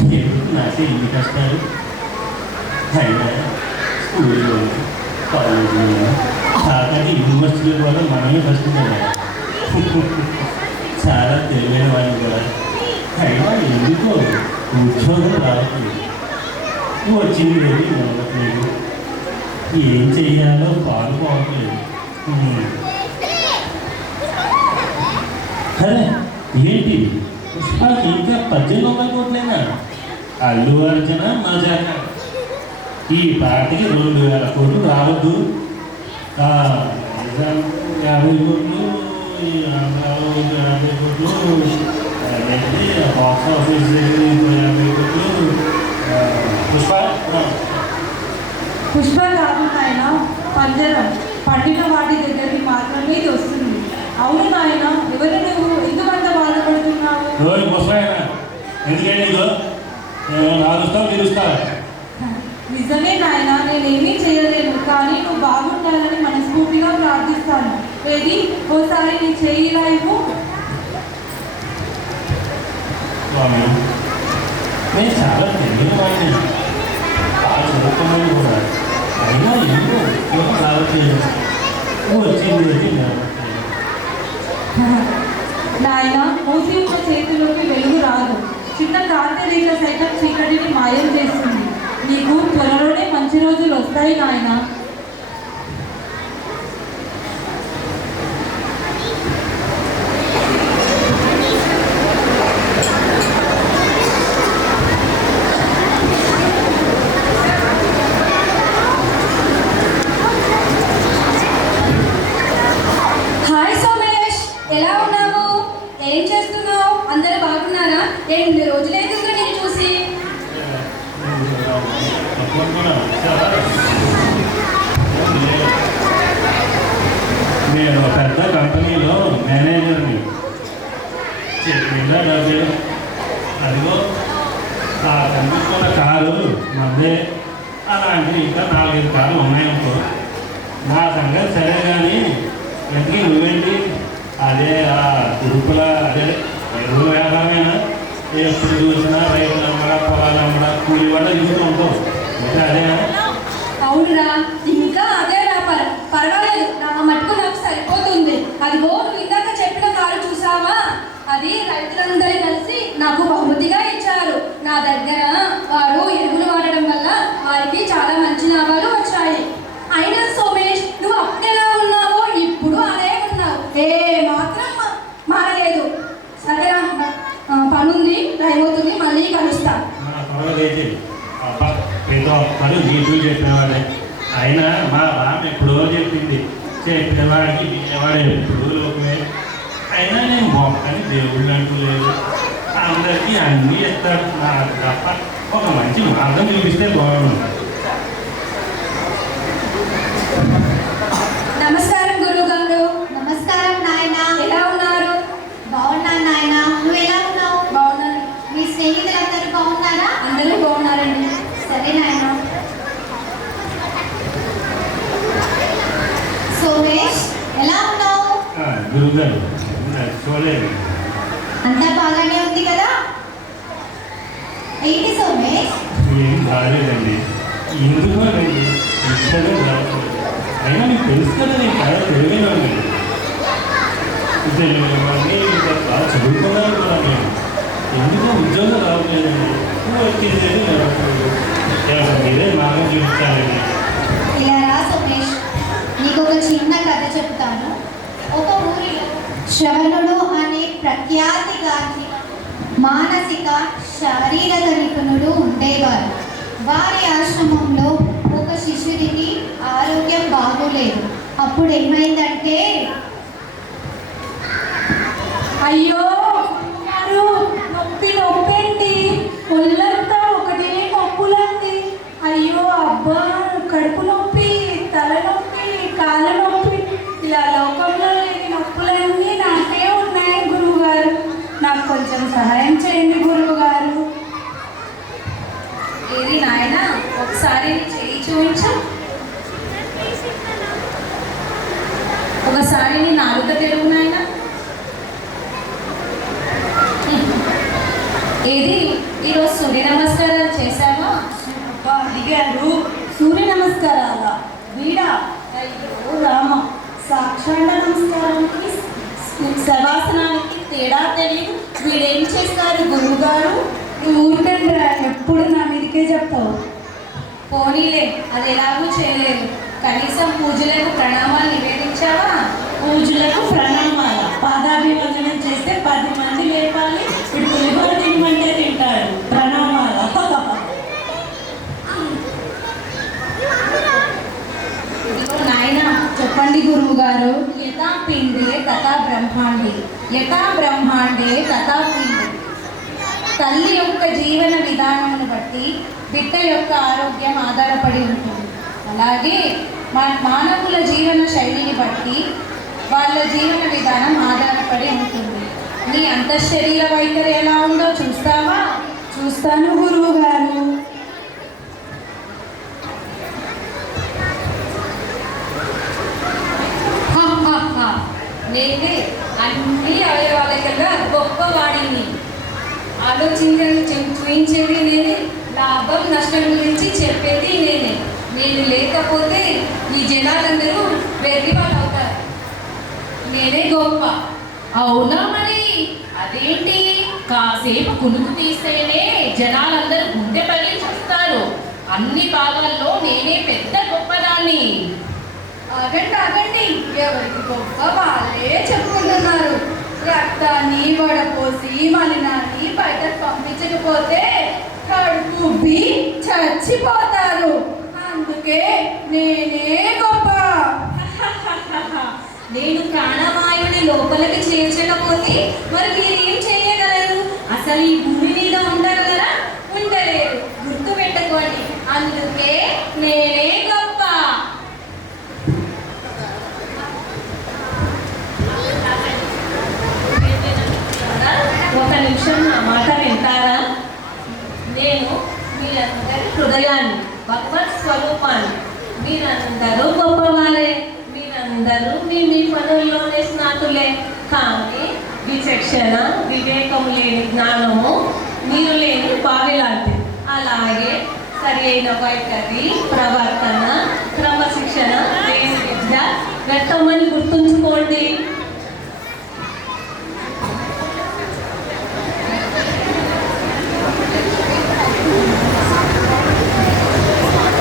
ఎందుకు నాకే ఇన్ని కష్టాలు? అయినా స్కూల్లో కాలేజీలో కాకపోతే యూనివర్సిటీల వల్ల మనమే ఫస్ట్ కదా. చాలా తెలివైన వాళ్ళు కూడా. అయినా ఎందుకో ఉద్యోగం రావట్లేదు. వచ్చింది వెళ్ళి నడవట్లేదు. ఏం చెయ్యాలో పాడుకోవట్లేదు. అరే ఏంటి పుష్పకి ఇంకా 18 కోట్లేనా? అల్లు అర్జున మజాక. ఈ పార్టీకి 2000 కోట్లు రావద్దు. 50 కోట్లు 50 కోట్లు బాక్స్ ఆఫీస్ 50 కోట్లు. పుష్ప పుష్ప కాదు నాయన, పంజరం పండిన వాటి దగ్గరికి మాత్రమే ఇది వస్తుంది. అవును నాయన, ఎవరు నువ్వు? ఎందుకంత బాధపడుతున్నావు? ఎందుకంటే నాలుస్తావు తీరుస్తావు. నిజమే నాయన, నేనేమీ చేయలేను. కానీ నువ్వు బాగుండాలని మనస్ఫూర్తిగా ప్రార్థిస్తాను. ఏది ఓసారి నీ చేయి ఇవ్వు. స్వామి, నేను చాలా తెలియని వాడిని, బాగా చదువుకున్నాను కూడా. అయినా ఎందుకు ఉద్యోగం రావట్లేదు? వచ్చింది నాయన, మూసి ఉన్న చేతిలోకి వెలుగు రాదు. చిన్న కాంతి రేఖ సైతం చీకటిని మాయం చేస్తుంది. నీకు త్వరలోనే మంచి రోజులు వస్తాయి నాయన. నేను పెద్ద కంపెనీలో మేనేజర్ని. చెప్పిందా డబ్బు? అదిగో ఆ కనిపిస్తున్న కారు మధ్య అలాంటివి ఇంకా 4-5 కార్లు ఉన్నాయనుకో. నా సంగతి సరే కానీ ఎందుకు నువ్వేంటి? అదే ఆ గ్రూపుల అదే ఎరువుల వ్యాపారమేనా? ఎప్పుడు చూసినా రైతులు అమ్మడా, పొలాలు అమ్మడా, కూలి వాళ్ళ చూస్తూ ఉంటావు. అంటే అదేనా? అవునురా, ఇంకా అదే వ్యాపారం. పర్వాలేదు, నా మటుకు నాకు సరిపోతుంది. అదిగో నువ్వు ఇందాక చెప్పిన కారు చూసావా? అది రైతులందరూ కలిసి నాకు బహుమతిగా ఇచ్చారు. నా దగ్గర వారు ఎరువులు వాడడం వల్ల వారికి చాలా మంచి లాభాలు వచ్చాయి. అయినా సోమేష్, నువ్వు అప్పుడెలా ఉన్నావో ఇప్పుడు అదే ఉన్నావు. ఏ మాత్రం మారలేదు. సరేరా, పనుంది, టైం అవుతుంది, మళ్ళీ కలుస్తా. నీతులు చెప్పేవాడే. అయినా మా రామ ఎప్పుడో చెప్పింది, చెప్పేవాడికి వినేవాడు ఎప్పుడూ లోపమే. అయినా నేను మొక్కని దేవుళ్ళు అంటూ లేదు. అందరికీ అన్నీ ఇస్తాడు. నాకు తప్ప ఒక మంచి మార్గం చూపిస్తే బాగుండు. నమస్కారం గురువు గారు. నమస్కారం నాయన. ఎలా ఉన్నారు? బాగున్నాను నాయన. నువ్వు ఎలా ఉన్నావు? బాగున్నాను. మీ స్నేహితులందరూ బాగున్నారా? అందరూ బాగున్నారండి. సరే నాయన. సోమేష్, ఎలా ఉన్నావు? గురుగారు చూడలేదు. అంతా బాగానే ఉంది కదా? ఏంటి సోమేష్? ఏం బాగాలేదండి. ఎందుకోనండి ఇష్టమే రావట్లేదు. అయినా మీకు తెలుసు కదా, నేను చాలా తెలివైనాను. తెలివైనవన్నీ ఇంకా బాగా చదువుకున్నాను కూడా. నేను ఎందుకో ఉద్యోగం రావట్లేదండి. వచ్చేసేది రావట్లేదు. మీరే మార్గం చూపించాలండి. ఇలా రా సోమేష్, నీకు ఒక చిన్న కథ చెప్తాను. ఒక ఊరిలో శ్రవణుడు అనే ప్రఖ్యాతి గాంధీ మానసిక శారీరక నిపుణుడు ఉండేవారు. వారి ఆశ్రమంలో ఒక శిష్యుడికి ఆరోగ్యం బాగోలేదు. అప్పుడు ఏమైందంటే, అయ్యో నొప్పి నొప్పండి, ఒళ్ళంతా ఒకటే నొప్పులండి. అయ్యో అబ్బా, కడుపు నొప్పి, తలనొప్పి, కాళ్ళ నొప్పి, ఇలా లోకంలో లేని నొప్పులన్నీ నాకే ఉన్నాయి గురువు గారు. నాకు కొంచెం సహాయం చేయండి గురువు గారు. ఏది నాయన, ఒకసారి చేయి చూపించు. ఒకసారి నీ నాలుక తెరువు నాయన. ఏది ఈరోజు సూర్య నమస్కారాలు చేశావా? అబ్బా అడిగారు. సూర్య నమస్కారాల వీడా? అయ్యో రామ, సాక్షాండ నమస్కారానికి శవాసనానికి తేడా తెలియదు. వీడేం చేస్తారు గురువుగారు? ఊరికండ్రా, ఎప్పుడు నా మీదకే చెప్తావు. పోనీలే, అది ఎలాగూ చేయలేదు. కనీసం పూజలకు ప్రణామాలు నివేదించావా? పూజలకు ప్రణామాల. పాదాభివందనం చేస్తే 10 మంది లేపాలి. ఇప్పుడు పులిహోర తినమంటే తింటాడు. ప్రణామాల. నాయనా, చెప్పండి గురువు గారు. యథా పిండే తథా బ్రహ్మాండే, యథా బ్రహ్మాండే తథా పిండే. తల్లి యొక్క జీవన విధానమును బట్టి బిడ్డ యొక్క ఆరోగ్యం ఆధారపడి ఉంటుంది. అలాగే మానవుల జీవన శైలిని బట్టి వాళ్ళ జీవన విధానం ఆధారపడి ఉంటుంది. నీ అంతఃశరీర వైఖరి ఎలా ఉందో చూస్తావా? చూస్తాను గురువు గారు. నేనే అన్ని అవయవాల కన్నా గొప్పవాడిని. ఆలోచించని చూపించేది నేనే, లాభం నష్టం గురించి చెప్పేది నేనే. నేను లేకపోతే ఈ జనాలందరూ వెర్రివాళ్ళు అవుతారు. నేనే గొప్ప. అవునా మరి? అదేంటి, కాసేపు కునుకు తీస్తేనే జనాలందరూ గుండె పగిలి చూస్తారు. అన్ని భాగాల్లో నేనే పెద్ద గొప్పదాన్ని. ఆగండి ఆగండి, ఎవరికి గొప్ప వాళ్ళే చెప్పుకుంటున్నారు. రక్తాన్ని వడపోసి మలినాన్ని బయటకు పంపించకపోతే కడుపు ఉబ్బి చచ్చిపోతారు. అందుకే నేనే గొప్ప. నేను ప్రాణవాయువుని లోపలికి చేర్చకపోతే మరి మీరేం చేయగలరు? అసలు ఈ భూమి మీద ఉండగలరా? ఉండలేరు. గుర్తు పెట్టుకోండి. అందుకే నేనే గొప్ప. ఒక నిమిషం నా మాట వింటారా? నేను మీరందరి హృదయాన్ని, భగవత్ స్వరూపాన్ని. మీరందరూ గొప్పవారే. మీరందరూ మీ పనుల్లోనే స్నాతులే. కానీ విచక్షణ, వివేకం లేని జ్ఞానము నీరు లేని బావి లాంటిది. అలాగే సరి అయిన వైఖరి, ప్రవర్తన, క్రమశిక్షణ లేని విద్య వ్యర్థమని గుర్తుంచుకోండి.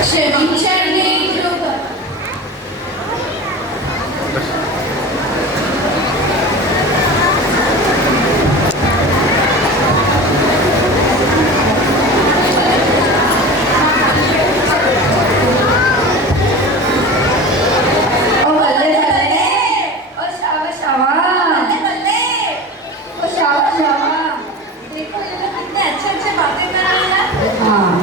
క్షమించండి గురువుగారు. ओ बल्ले बल्ले, ओ शावा शावा, बल्ले बल्ले, ओ शावा शावा. देखो ये लोग कितने अच्छे अच्छे बातें कर रहे हैं ना। हाँ,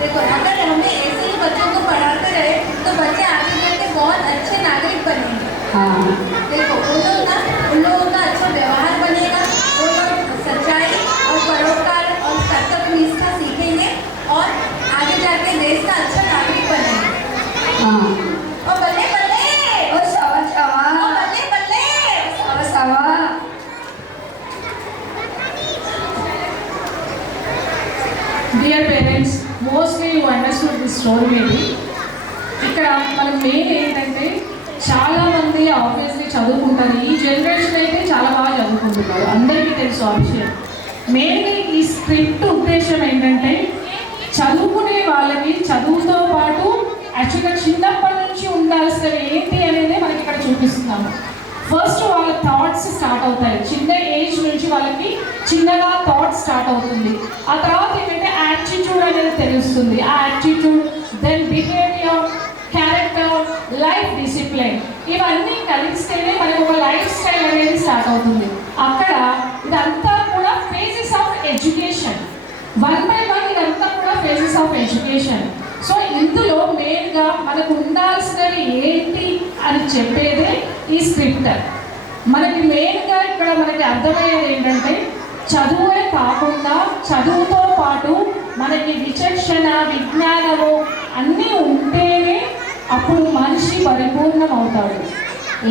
देखो, अगर हमें ऐसे ही बच्चों को पढ़ाते रहे तो बच्चे आगे जाके बहुत अच्छे नागरिक बनेंगे। हाँ. देखो, उन लोगों का अच्छा व्यवहार बनेगा। वो लोग सच्चाई और परोपकार और कर्तव्य निष्ठा सीखेंगे और आगे जाके देश का अच्छा नागरिक बनेंगे। हाँ. ओ बल्ले बल्ले, ओ शावा ओ शावा, बल्ले बल्ले। Shava Shava. Dear parents, mostly you understood this story maybe. ఇక్కడ మన మెయిన్ ఏంటంటే చాలామంది ఆబ్వియస్లీ చదువుకుంటారు. ఈ జనరేషన్ అయితే చాలా బాగా చదువుకుంటున్నారు, అందరికీ తెలుసు ఆ విషయం. మెయిన్గా ఈ స్క్రిప్ట్ ఉద్దేశం ఏంటంటే చదువుకునే వాళ్ళకి చదువుతో పాటు యాక్చువల్గా చిన్నప్పటి నుంచి ఉండాల్సినవి ఏంటి అనేది మనకి ఇక్కడ చూపిస్తున్నాము. ఫస్ట్ వాళ్ళ థాట్స్ స్టార్ట్ అవుతాయి. చిన్న ఏజ్ నుంచి వాళ్ళకి చిన్నగా థాట్స్ స్టార్ట్ అవుతుంది. ఆ తర్వాత ఏంటంటే యాటిట్యూడ్ అనేది తెలుస్తుంది. ఆ attitude, then behaviour, character, life discipline, ఇవన్నీ కలిస్తేనే మనకు ఒక లైఫ్ స్టైల్ అనేది స్టార్ట్ అవుతుంది. అక్కడ ఇదంతా కూడా ఫేజెస్ ఆఫ్ ఎడ్యుకేషన్. 1 by 1 ఇదంతా కూడా ఫేజెస్ ఆఫ్ ఎడ్యుకేషన్. సో ఇందులో మెయిన్గా మనకు ఉండాల్సినవి ఏంటి అని చెప్పేదే ఈ స్క్రిప్ట్. మనకి మెయిన్గా ఇక్కడ మనకి అర్థమయ్యేది ఏంటంటే చదువే కాకుండా చదువుతో పాటు మనకి విచక్షణ, విజ్ఞానము అన్నీ ఉంటేనే అప్పుడు మనిషి పరిపూర్ణం అవుతాడు.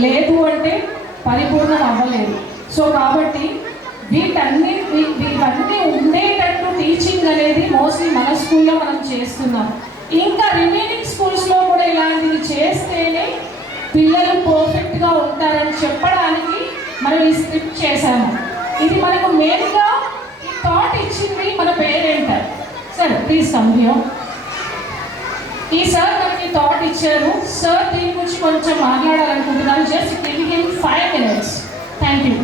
లేదు అంటే పరిపూర్ణం అవ్వలేదు. సో కాబట్టి ఇవన్నీ ఉండేటట్టు టీచింగ్ అనేది మోస్ట్లీ మన స్కూల్లో మనం చేస్తున్నాం. ఇంకా రిమైనింగ్ స్కూల్స్లో కూడా ఇలాంటివి చేస్తేనే పిల్లలు పర్ఫెక్ట్గా ఉంటారని చెప్పడానికి మనం ఈ స్క్రిప్ట్ చేశాము. ఇది మనకు మెయిన్గా ఈ థాట్ ఇచ్చింది మన parent. Sir please come here. ఈ సార్ మనకి థాట్ ఇచ్చారు. సార్ దీని గురించి కొంచెం మాట్లాడాలనుకుంటున్నాను. Just give him 5 minutes. Thank you.